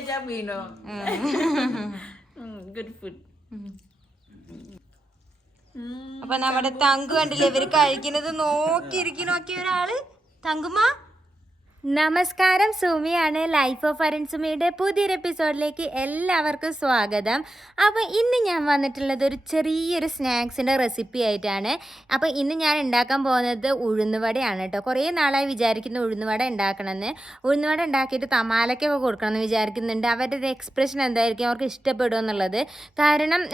Jamino. Good food. അപ്പൊ നമ്മുടെ തങ്കു കണ്ടില്ലേ ഇവര് കഴിക്കുന്നത് നോക്കിയിരിക്കണോക്കിയ ഒരാള്. തങ്കുമ്മ നമസ്കാരം, സുമിയാണ്. ലൈഫ് ഓഫ് അരുൺസുമിയുടെ പുതിയൊരു എപ്പിസോഡിലേക്ക് എല്ലാവർക്കും സ്വാഗതം. അപ്പോൾ ഇന്ന് ഞാൻ വന്നിട്ടുള്ളത് ഒരു ചെറിയൊരു സ്നാക്സിൻ്റെ റെസിപ്പി ആയിട്ടാണ്. അപ്പോൾ ഇന്ന് ഞാൻ ഉണ്ടാക്കാൻ പോകുന്നത് ഉഴുന്നുവടയാണ് കേട്ടോ. കുറേ നാളായി വിചാരിക്കുന്ന ഉഴുന്നുവട ഉണ്ടാക്കണമെന്ന്. ഉഴുന്നുവട ഉണ്ടാക്കിയിട്ട് തമാലയ്ക്കൊക്കെ കൊടുക്കണമെന്ന് വിചാരിക്കുന്നുണ്ട്. അവരുടെ ഒരു എക്സ്പ്രഷൻ എന്തായിരിക്കും, അവർക്ക് ഇഷ്ടപ്പെടുമോ എന്നുള്ളത്. കാരണം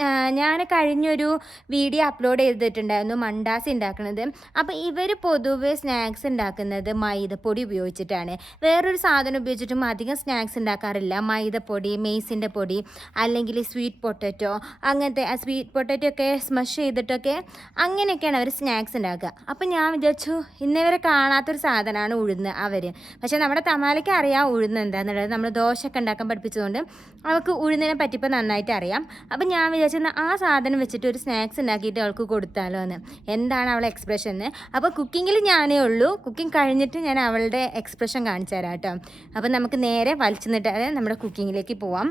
ഞാൻ കഴിഞ്ഞൊരു വീഡിയോ അപ്ലോഡ് ചെയ്തിട്ടുണ്ടായിരുന്നു മണ്ടാസി ഉണ്ടാക്കുന്നത്. അപ്പോൾ ഇവർ പൊതുവേ സ്നാക്സ് ഉണ്ടാക്കുന്നത് മൈദപ്പൊടി ഉപയോഗിച്ചിട്ടാണ്. വേറൊരു സാധനം ഉപയോഗിച്ചിട്ടും അധികം സ്നാക്സ് ഉണ്ടാക്കാറില്ല. മൈദപ്പൊടി, മെയ്സിൻ്റെ പൊടി, അല്ലെങ്കിൽ സ്വീറ്റ് പൊട്ടറ്റോ, അങ്ങനത്തെ സ്വീറ്റ് പൊട്ടറ്റോ ഒക്കെ സ്മഷ് ചെയ്തിട്ടൊക്കെ അങ്ങനെയൊക്കെയാണ് അവർ സ്നാക്സ് ഉണ്ടാക്കുക. അപ്പം ഞാൻ വിചാരിച്ചു ഇന്നേവരെ കാണാത്തൊരു സാധനമാണ് ഉഴുന്ന് അവർ. പക്ഷേ നമ്മുടെ തമാലയ്ക്ക് അറിയാം ഉഴുന്ന് എന്താണെന്നുള്ളത്. നമ്മൾ ദോശയൊക്കെ ഉണ്ടാക്കാൻ പഠിപ്പിച്ചതുകൊണ്ട് അവൾക്ക് ഉഴുന്നിനെ പറ്റിയപ്പോൾ നന്നായിട്ട് അറിയാം. അപ്പം ഞാൻ വിചാരിച്ചത് ആ സാധനം വെച്ചിട്ട് ഒരു സ്നാക്സ് ഉണ്ടാക്കിയിട്ട് അവൾക്ക് കൊടുത്താലോ എന്ന്. എന്താണ് അവളെ എക്സ്പ്രഷൻ എന്ന്. അപ്പോൾ കുക്കിങ്ങിൽ ഞാനേ ഉള്ളൂ. കുക്കിംഗ് കഴിഞ്ഞിട്ട് ഞാൻ അവളുടെ എക്സ്പ്രഷൻ കാണിച്ചു തരാം കേട്ടോ. അപ്പം നമുക്ക് നേരെ വലിച്ചു നിന്നിട്ട് നമ്മുടെ കുക്കിങ്ങിലേക്ക് പോവാം.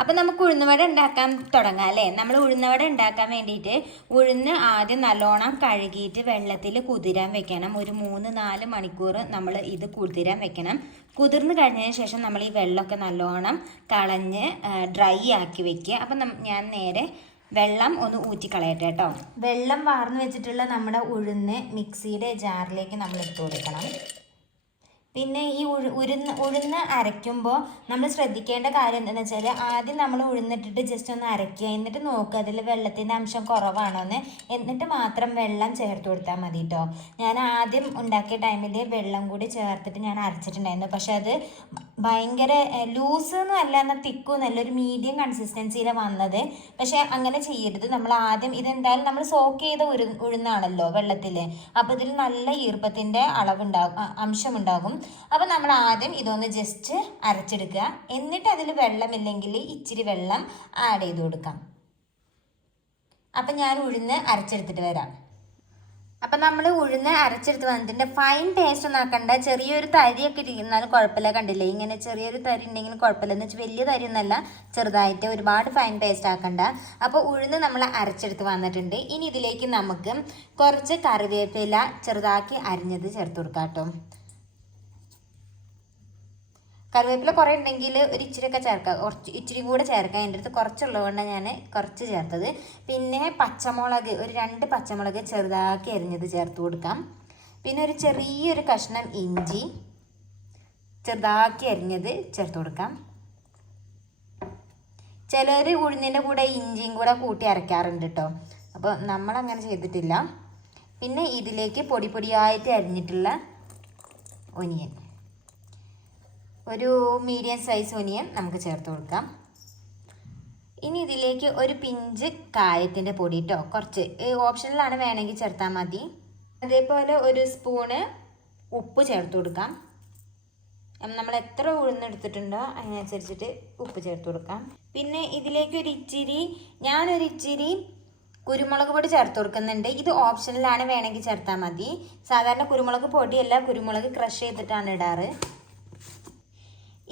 അപ്പം നമുക്ക് ഉഴുന്നുവട ഉണ്ടാക്കാൻ തുടങ്ങാം അല്ലേ. നമ്മൾ ഉഴുന്നുവട ഉണ്ടാക്കാൻ വേണ്ടിയിട്ട് ഉഴുന്ന് ആദ്യം നല്ലോണം കഴുകിയിട്ട് വെള്ളത്തിൽ കുതിരാൻ വെക്കണം. ഒരു 3-4 മണിക്കൂർ നമ്മൾ ഇത് കുതിരാൻ വെക്കണം. കുതിർന്ന് കഴിഞ്ഞതിന് ശേഷം നമ്മൾ ഈ വെള്ളമൊക്കെ നല്ലോണം കളഞ്ഞ് ഡ്രൈ ആക്കി വെക്കുക. അപ്പം ഞാൻ നേരെ വെള്ളം ഒന്ന് ഊറ്റിക്കളയട്ടെ കേട്ടോ. വെള്ളം വാർന്ന് വെച്ചിട്ടുള്ള നമ്മുടെ ഉഴുന്ന് മിക്സിയുടെ ജാറിലേക്ക് നമ്മൾ ഇട്ട് കൊടുക്കണം. പിന്നെ ഈ ഉഴുന്ന് അരയ്ക്കുമ്പോൾ നമ്മൾ ശ്രദ്ധിക്കേണ്ട കാര്യം എന്താണെന്ന് വെച്ചാൽ ആദ്യം നമ്മൾ ഉഴുന്നിട്ടിട്ട് ജസ്റ്റ് ഒന്ന് അരയ്ക്കുക. എന്നിട്ട് നോക്കുക അതിൽ വെള്ളത്തിൻ്റെ അംശം കുറവാണോ എന്ന്. എന്നിട്ട് മാത്രം വെള്ളം ചേർത്ത് കൊടുത്താൽ മതി കേട്ടോ. ഞാൻ ആദ്യം ഉണ്ടാക്കിയ ടൈമിൽ വെള്ളം കൂടി ചേർത്തിട്ട് ഞാൻ അരച്ചിട്ടുണ്ടായിരുന്നു. പക്ഷെ അത് ഭയങ്കര ലൂസൊന്നും അല്ല, എന്നാൽ തിക്കും നല്ലൊരു മീഡിയം കൺസിസ്റ്റൻസിയിലാണ് വന്നത്. പക്ഷെ അങ്ങനെ ചെയ്യരുത്. നമ്മൾ ആദ്യം ഇതെന്തായാലും നമ്മൾ സോക്ക് ചെയ്ത ഉഴുന്നാണല്ലോ വെള്ളത്തിൽ. അപ്പോൾ ഇതിൽ നല്ല ഈർപ്പത്തിൻ്റെ അംശമുണ്ടാകും. അപ്പോൾ നമ്മൾ ആദ്യം ഇതൊന്ന് ജസ്റ്റ് അരച്ചെടുക്കുക. എന്നിട്ട് അതിൽ വെള്ളമില്ലെങ്കിൽ ഇച്ചിരി വെള്ളം ആഡ് ചെയ്ത് കൊടുക്കാം. അപ്പം ഞാൻ ഉഴുന്ന് അരച്ചെടുത്തിട്ട് വരാം. അപ്പം നമ്മൾ ഉഴുന്ന് അരച്ചെടുത്ത് വന്നിട്ടുണ്ട്. ഫൈൻ പേസ്റ്റ് ഒന്നും ആക്കണ്ട. ചെറിയൊരു തരിയൊക്കെ ഇരിക്കുന്നാലും കുഴപ്പമില്ല. കണ്ടില്ലേ, ഇങ്ങനെ ചെറിയൊരു തരി ഉണ്ടെങ്കിലും കുഴപ്പമില്ല. എന്ന് വെച്ചാൽ വലിയ തരി ഒന്നല്ല, ചെറുതായിട്ട്, ഒരുപാട് ഫൈൻ പേസ്റ്റ് ആക്കണ്ട. അപ്പോൾ ഉഴുന്ന് നമ്മൾ അരച്ചെടുത്ത് വന്നിട്ടുണ്ട്. ഇനി ഇതിലേക്ക് നമുക്ക് കുറച്ച് കറിവേപ്പില ചെറുതാക്കി അരിഞ്ഞത് ചേർത്ത് കൊടുക്കാം കേട്ടോ. കറിവേപ്പില കുറേ ഉണ്ടെങ്കിൽ ഒരു ഇച്ചിരിയൊക്കെ ചേർക്കാം, ഇച്ചിരി കൂടെ ചേർക്കാം. എൻ്റെ അടുത്ത് കുറച്ചുള്ളതുകൊണ്ടാണ് ഞാൻ കുറച്ച് ചേർത്തത്. പിന്നെ പച്ചമുളക്, ഒരു 2 പച്ചമുളക് ചെറുതാക്കി അരിഞ്ഞത് ചേർത്ത് കൊടുക്കാം. പിന്നെ ഒരു ചെറിയൊരു കഷ്ണം ഇഞ്ചി ചെറുതാക്കി അരിഞ്ഞത് ചേർത്ത് കൊടുക്കാം. ചിലർ ഉഴുന്നിൻ്റെ കൂടെ ഇഞ്ചിയും കൂടെ കൂട്ടി അരയ്ക്കാറുണ്ട് കേട്ടോ. അപ്പോൾ നമ്മളങ്ങനെ ചെയ്തിട്ടില്ല. പിന്നെ ഇതിലേക്ക് പൊടിയായിട്ട് അരിഞ്ഞിട്ടുള്ള ഒനിയൻ, ഒരു മീഡിയം സൈസ് ഒനിയൻ നമുക്ക് ചേർത്ത് കൊടുക്കാം. ഇനി ഇതിലേക്ക് ഒരു പിഞ്ച് കായത്തിൻ്റെ പൊടി കേട്ടോ, കുറച്ച് ഓപ്ഷനിലാണ്, വേണമെങ്കിൽ ചേർത്താൽ മതി. അതേപോലെ ഒരു സ്പൂണ് ഉപ്പ് ചേർത്ത് കൊടുക്കാം. നമ്മൾ എത്ര ഉഴുന്നെടുത്തിട്ടുണ്ടോ അതിനനുസരിച്ചിട്ട് ഉപ്പ് ചേർത്ത് കൊടുക്കാം. പിന്നെ ഇതിലേക്ക് ഞാനൊരു ഇച്ചിരി കുരുമുളക് പൊടി ചേർത്ത് കൊടുക്കുന്നുണ്ട്. ഇത് ഓപ്ഷനിലാണ്, വേണമെങ്കിൽ ചേർത്താൽ മതി. സാധാരണ കുരുമുളക് പൊടിയല്ല, കുരുമുളക് ക്രഷ് ചെയ്തിട്ടാണ് ഇടാറ്.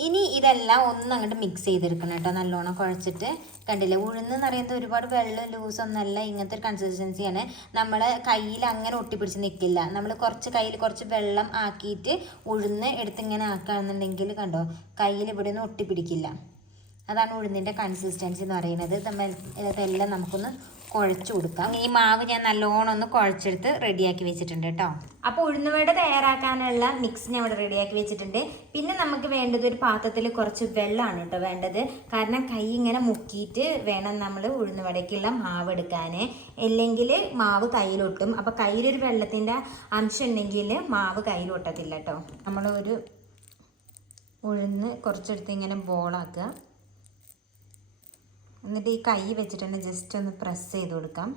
ഇനി ഇതെല്ലാം ഒന്ന് അങ്ങോട്ട് മിക്സ് ചെയ്തെടുക്കണം കേട്ടോ, നല്ലോണം കുഴച്ചിട്ട്. കണ്ടില്ലേ, ഉഴുന്നെന്ന് പറയുന്നത് ഒരുപാട് വെള്ളം ലൂസൊന്നല്ല, ഇങ്ങനത്തെ ഒരു കൺസിസ്റ്റൻസിയാണ്. നമ്മൾ കയ്യിൽ അങ്ങനെ ഒട്ടിപ്പിടിച്ച് നിൽക്കില്ല. നമ്മൾ കയ്യിൽ കുറച്ച് വെള്ളം ആക്കിയിട്ട് ഉഴുന്ന് എടുത്ത് ഇങ്ങനെ ആക്കുകയാണെന്നുണ്ടെങ്കിൽ കണ്ടോ, കയ്യിൽ ഇവിടെ ഒന്നും ഒട്ടിപ്പിടിക്കില്ല. അതാണ് ഉഴുന്നിൻ്റെ കൺസിസ്റ്റൻസി എന്ന് പറയുന്നത്. ഇതെല്ലാം നമുക്കൊന്ന് കുഴച്ച് കൊടുക്കാം. ഈ മാവ് ഞാൻ നല്ലോണം ഒന്ന് കുഴച്ചെടുത്ത് റെഡിയാക്കി വെച്ചിട്ടുണ്ട് കേട്ടോ. അപ്പോൾ ഉഴുന്നുവട തയ്യാറാക്കാനുള്ള മിക്സ് ഞാൻ ഇവിടെ റെഡിയാക്കി വെച്ചിട്ടുണ്ട്. പിന്നെ നമുക്ക് വേണ്ടത് ഒരു പാത്രത്തിൽ കുറച്ച് വെള്ളമാണ് കേട്ടോ വേണ്ടത്. കാരണം കൈ ഇങ്ങനെ മുക്കിയിട്ട് വേണം നമ്മൾ ഉഴുന്നുവടയ്ക്കുള്ള മാവ് എടുക്കാൻ, അല്ലെങ്കിൽ മാവ് കയ്യിലൊട്ടും. അപ്പോൾ കയ്യിലൊരു വെള്ളത്തിൻ്റെ അംശം ഉണ്ടെങ്കിൽ മാവ് കയ്യിലൊട്ടത്തില്ല കേട്ടോ. നമ്മൾ ഒരു ഉഴുന്ന് കുറച്ചെടുത്ത് ഇങ്ങനെ ബോളാക്കുക. എന്നിട്ട് ഈ കൈ വെച്ചിട്ട് തന്നെ ജസ്റ്റ് ഒന്ന് പ്രസ് ചെയ്ത് കൊടുക്കാം.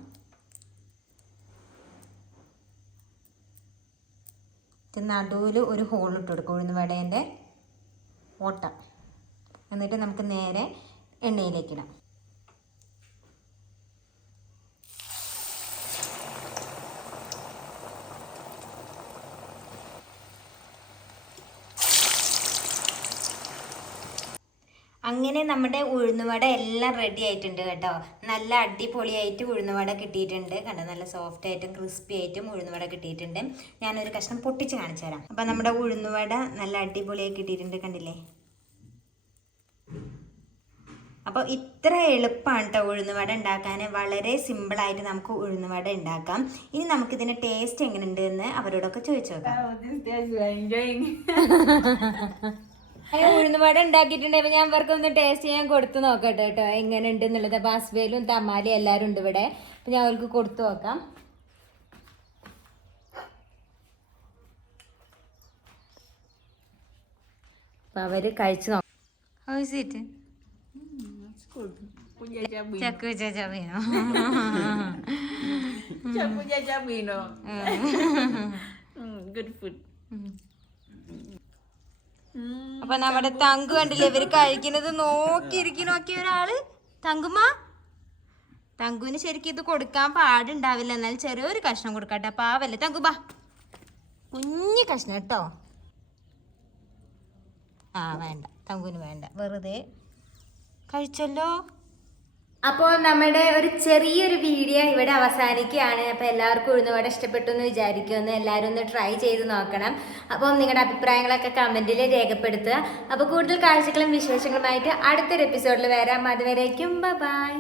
നടുവിൽ ഒരു ഹോൾ ഇട്ട് കൊടുക്കും, ഉഴുന്നുവടേൻ്റെ ഓട്ട. എന്നിട്ട് നമുക്ക് നേരെ എണ്ണയിലേക്കിടാം. അങ്ങനെ നമ്മുടെ ഉഴുന്നുവട എല്ലാം റെഡി ആയിട്ടുണ്ട് കേട്ടോ. നല്ല അടിപൊളിയായിട്ട് ഉഴുന്നുവട കിട്ടിയിട്ടുണ്ട്. കണ്ടോ, നല്ല സോഫ്റ്റ് ആയിട്ടും ക്രിസ്പി ആയിട്ടും ഉഴുന്നുവട കിട്ടിയിട്ടുണ്ട്. ഞാനൊരു കഷ്ണം പൊട്ടിച്ച് കാണിച്ചു തരാം. അപ്പം നമ്മുടെ ഉഴുന്നുവട നല്ല അടിപൊളിയായി കിട്ടിയിട്ടുണ്ട്, കണ്ടില്ലേ? അപ്പോൾ ഇത്ര എളുപ്പമാണ് കേട്ടോ ഉഴുന്നുവട ഉണ്ടാക്കാൻ. വളരെ സിമ്പിളായിട്ട് നമുക്ക് ഉഴുന്നുവട ഉണ്ടാക്കാം. ഇനി നമുക്കിതിൻ്റെ ടേസ്റ്റ് എങ്ങനെയുണ്ട് എന്ന് അവരോടൊക്കെ ചോദിച്ചു നോക്കാം. ഉഴുന്നുവട ഉണ്ടാക്കിയിട്ടുണ്ടെങ്കിൽ ഞാൻ ഇവർക്കൊന്ന് ടേസ്റ്റ് ചെയ്യാൻ കൊടുത്തു നോക്കട്ടെ കേട്ടോ, എങ്ങനെ ഉണ്ട് എന്നുള്ളത്. അപ്പോൾ അസ്വേലും തമാലും എല്ലാവരും ഉണ്ട് ഇവിടെ. അപ്പം ഞാൻ അവർക്ക് കൊടുത്തു നോക്കാം. അപ്പം അവർ കഴിച്ചു നോക്കാം. അപ്പൊ നമ്മുടെ തങ്കു കണ്ടില്ലേ, ഇവര് കഴിക്കുന്നത് നോക്കിയ ഒരാള്. തങ്കുമാ, തങ്കുവിന് ശരിക്കും ഇത് കൊടുക്കാൻ പാടുണ്ടാവില്ല, എന്നാൽ ചെറിയൊരു കഷ്ണം കൊടുക്കട്ടെ. പാവല്ലേ തങ്കുബാ, കുഞ്ഞു കഷ്ണം കേട്ടോ. വേണ്ട, തങ്കുവിന് വേണ്ട, വെറുതെ കഴിച്ചല്ലോ. അപ്പോൾ നമ്മുടെ ഒരു ചെറിയൊരു വീഡിയോ ഇവിടെ അവസാനിക്കുകയാണ്. അപ്പോൾ എല്ലാവർക്കും ഉഴുന്നുവട ഇഷ്ടപ്പെട്ടു എന്ന് വിചാരിക്കുമെന്ന്. എല്ലാവരും ഒന്ന് ട്രൈ ചെയ്ത് നോക്കണം. അപ്പം നിങ്ങളുടെ അഭിപ്രായങ്ങളൊക്കെ കമൻറ്റിൽ രേഖപ്പെടുത്തുക. അപ്പോൾ കൂടുതൽ കാഴ്ചകളും വിശേഷങ്ങളുമായിട്ട് അടുത്തൊരു എപ്പിസോഡിൽ വരാം. അതുവരേക്കും ബൈ.